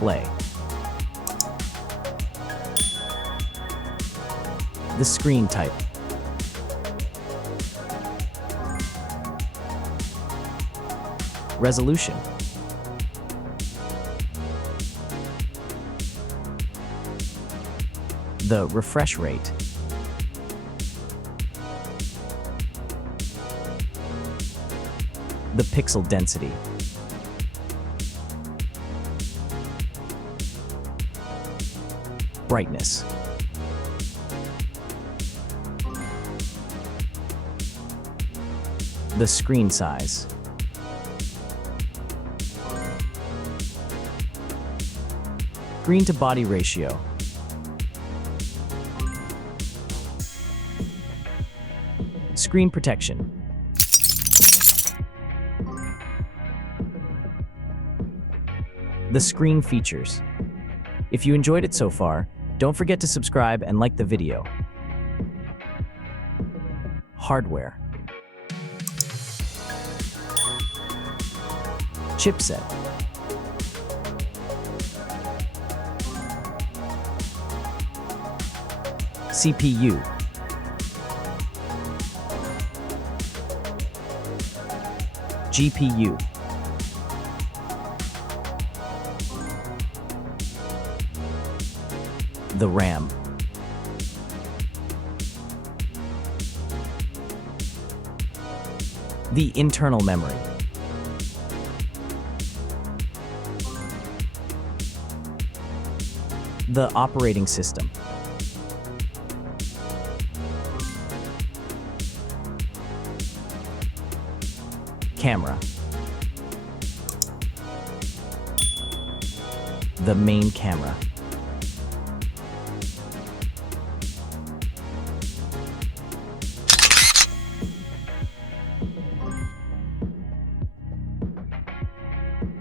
display. The screen type. Resolution. The refresh rate. The pixel density. Brightness. The screen size. Screen to body ratio. Screen protection. The screen features. If you enjoyed it so far, don't forget to subscribe and like the video. Hardware. Chipset. CPU. GPU. The RAM. The internal memory. The operating system. Camera. The main camera.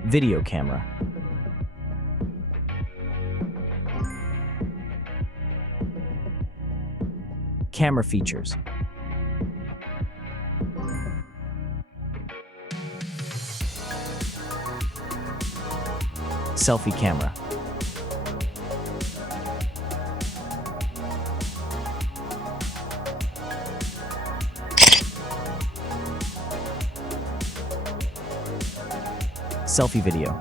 Video camera. Camera features. Selfie camera. Selfie video.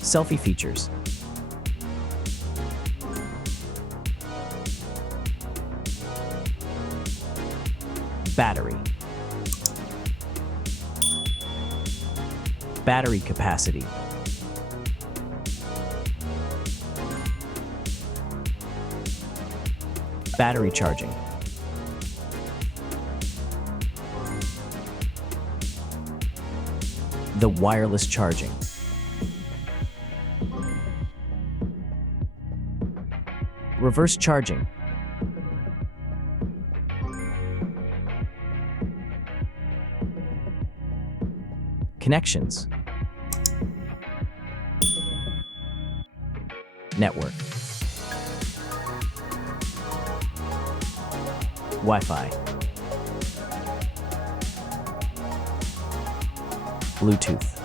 Selfie features. Battery. Battery capacity. Battery charging. The wireless charging. Reverse charging. Connections. Network. Wi-Fi. Bluetooth.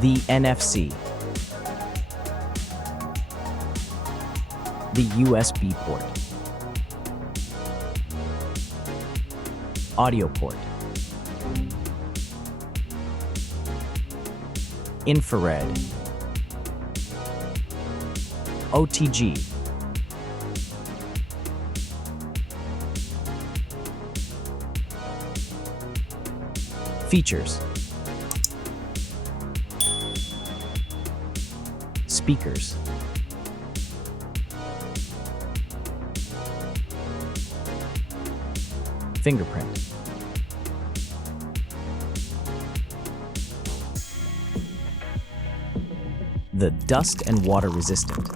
The NFC. The USB port. Audio port. Infrared. OTG. Features. Speakers. Fingerprint. The dust and water resistant.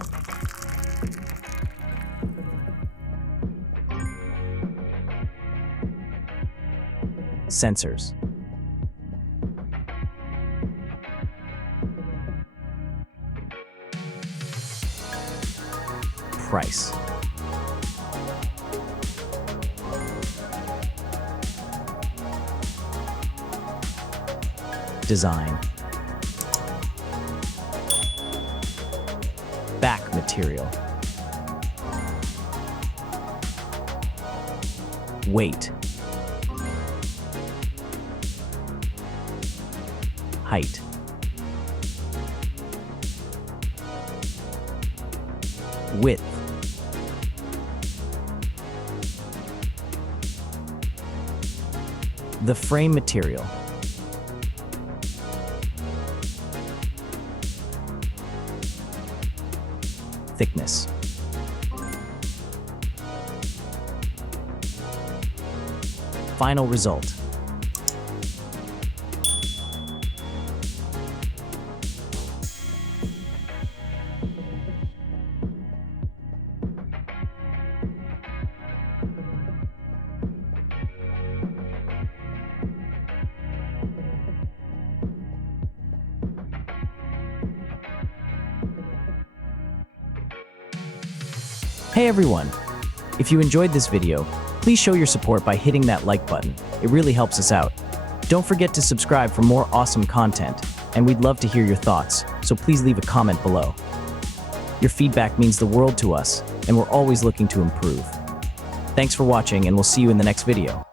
Sensors. Price. design. Back material. Weight. Height. Width. The frame material. Thickness. Final result. Hey everyone! If you enjoyed this video, please show your support by hitting that like button. It really helps us out. Don't forget to subscribe for more awesome content, and we'd love to hear your thoughts, so please leave a comment below. Your feedback means the world to us, and we're always looking to improve. Thanks for watching, and we'll see you in the next video.